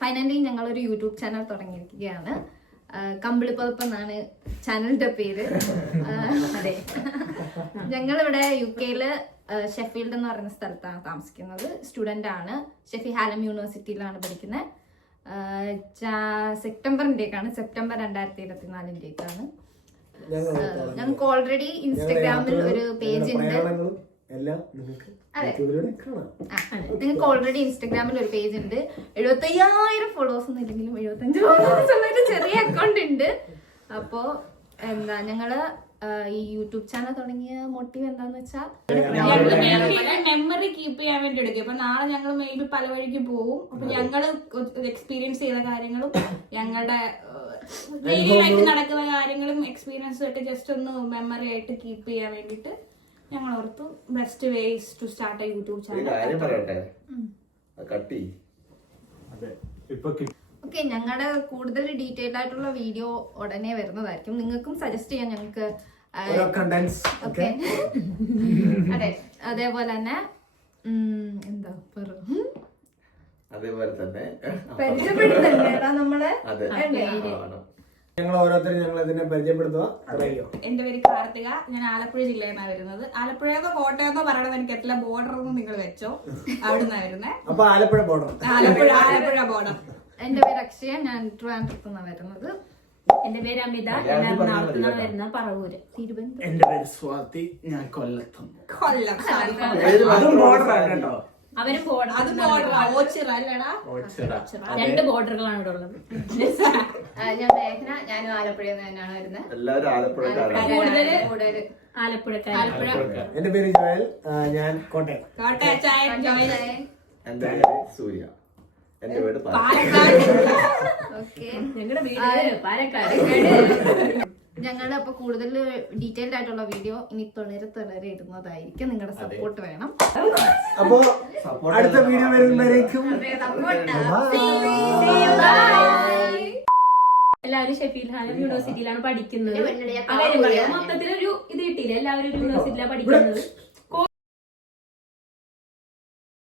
Finally ഞങ്ങളൊരു YouTube channel തുടങ്ങിയിരിക്കുകയാണ്. കമ്പിളിപ്പതപ്പ് എന്നാണ് ചാനലിന്റെ പേര്. അതെ, ഞങ്ങളിവിടെ UK-ല് ഷെഫീൽഡ് എന്ന് പറയുന്ന സ്ഥലത്താണ് താമസിക്കുന്നത്. സ്റ്റുഡൻ്റ് ആണ്. ഷെഫി ഹാലം യൂണിവേഴ്സിറ്റിയിലാണ് പഠിക്കുന്നത്. സെപ്റ്റംബറിൻ്റെക്കാണ്, സെപ്റ്റംബർ 2024 ഞങ്ങൾക്ക് ഓൾറെഡി ഇൻസ്റ്റഗ്രാമിൽ ഒരു പേജ് ഉണ്ട്. നിങ്ങൾക്ക് ഓൾറെഡി ഇൻസ്റ്റഗ്രാമിൽ ഒരു പേജ് ഉണ്ട്. 75,000 ഫോളോവേഴ്സ് ഒന്നും ഇല്ലെങ്കിലും 75 ഫോളോവേഴ്സ് ഉള്ള ഒരു ചെറിയ അക്കൗണ്ട് ഉണ്ട്. അപ്പോ എന്താ ഞങ്ങള് ഈ യൂട്യൂബ് ചാനൽ തുടങ്ങിയ മോട്ടീവ് എന്താന്ന് വെച്ചാൽ മെമ്മറി കീപ്പ് ചെയ്യാൻ വേണ്ടി എടുക്കും. ഇപ്പൊ നാളെ ഞങ്ങൾ മെയിൻ പല വഴിക്ക് പോകും. അപ്പൊ ഞങ്ങള് എക്സ്പീരിയൻസ് ചെയ്ത കാര്യങ്ങളും ഞങ്ങളുടെ ഡെയിലി ലൈഫിൽ നടക്കുന്ന കാര്യങ്ങളും എക്സ്പീരിയൻസും ആയിട്ട് ജസ്റ്റ് ഒന്ന് മെമ്മറി ആയിട്ട് കീപ്പ് ചെയ്യാൻ വേണ്ടിട്ട് ഞങ്ങൾ ഓർത്തു best ways to start a YouTube channel. Okay, ഞങ്ങളുടെ കൂടുതൽ ഡീറ്റെയിൽഡ് ആയിട്ടുള്ള വീഡിയോ ഉടനെ വരുന്നതായിരിക്കും. നിങ്ങൾക്കും സജസ്റ്റ് ചെയ്യാൻ ഞങ്ങൾക്ക് ഓക്കെ. അതെ, അതേപോലെ തന്നെ എന്താ അതേപോലെ തന്നെ പരിചയപ്പെടുത്തണ്ടേടാ നമ്മളെ. ഞങ്ങൾ ഓരോരുത്തരും ഞങ്ങൾ ഇതിനെ പരിചയപ്പെടുത്തുക. എന്റെ പേര് കാർത്തിക. ഞാൻ ആലപ്പുഴ ജില്ലയിലാണ് വരുന്നത്. ആലപ്പുഴയെന്നോ കോട്ടയെന്നോ പറയണത് എനിക്ക് എത്ര ബോർഡർ ഒന്നും നിങ്ങൾ വെച്ചോ, അവിടുന്നാ വരുന്നത്. അപ്പൊ ആലപ്പുഴ ബോർഡർ. ആലപ്പുഴ ബോർഡർ. എന്റെ പേര് അക്ഷയ. ഞാൻ ട്രിവാൻഡ്രത്തുനിന്നാണ് വരുന്നത്. എന്റെ പേര് അമിത. ഞാൻ എറണാകുളത്തുനിന്ന് വരുന്ന പറവൂര്. തിരുവനന്തപുരം. എന്റെ പേര് സ്വാതി. ഞാൻ കൊല്ലം. അതും ബോർഡർ ആണ് കേട്ടോ. അവരും ബോർഡർ. അത് ബോർഡർ ഓച്ചിറ അല്ലടാ. 2 ബോർഡറുകളാണ് ഇവിടെ ഉള്ളത്. ഞാൻ മേഘന. ഞാനും ആലപ്പുഴയിൽ നിന്ന് തന്നെയാണ് വരുന്നത്. എല്ലാവരും ആലപ്പുഴക്കാരാണ്. കൂടുതൽ ആലപ്പുഴക്കാര്. എന്റെ പേര് ജോയൽ. ഞാൻ കോട്ടയം. എന്റെ പേര് സൂര്യ. എന്റെ വീട് ഓക്കെ. ഞങ്ങളുടെ വീട് പാലക്കാട്. ഞങ്ങളുടെ അപ്പൊ കൂടുതൽ ഡീറ്റെയിൽഡ് ആയിട്ടുള്ള വീഡിയോ ഇനി തുടരെ ഇടുന്നതായിരിക്കും. നിങ്ങളുടെ സപ്പോർട്ട് വേണം. അപ്പോ അടുത്ത വീഡിയോ വരുന്നവരേക്കും എല്ലാവരും ഷെഫീൽ ഹാലം യൂണിവേഴ്സിറ്റിയിലാണ് പഠിക്കുന്നത്. മൊത്തത്തിലൊരു ഇത് കിട്ടിയില്ല. എല്ലാവരും യൂണിവേഴ്സിറ്റിയിലാണ് പഠിക്കുന്നത്.